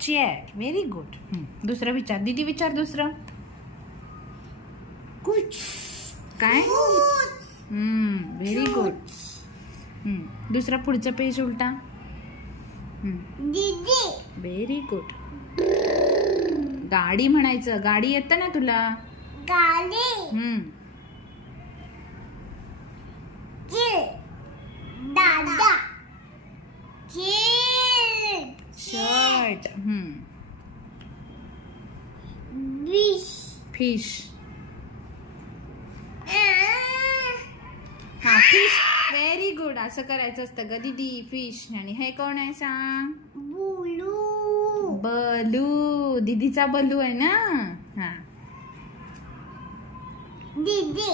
Chair. Very good. दुसरं विचार. दीदी विचार दुसरं. काय? Very good. दुसरं पुढचं पेज उलटा. दीदी. Very good. गाडी म्हणायचं. गाडी येतं ना तुला? गाडी. दादा. शर्ट. फिश. हा फिश. Very good. असं करायचं असतं ग दीदी. फिश. आणि हे कोण आहे सांग? बलू. दीदीचा बलू आहे ना. हा दीदी.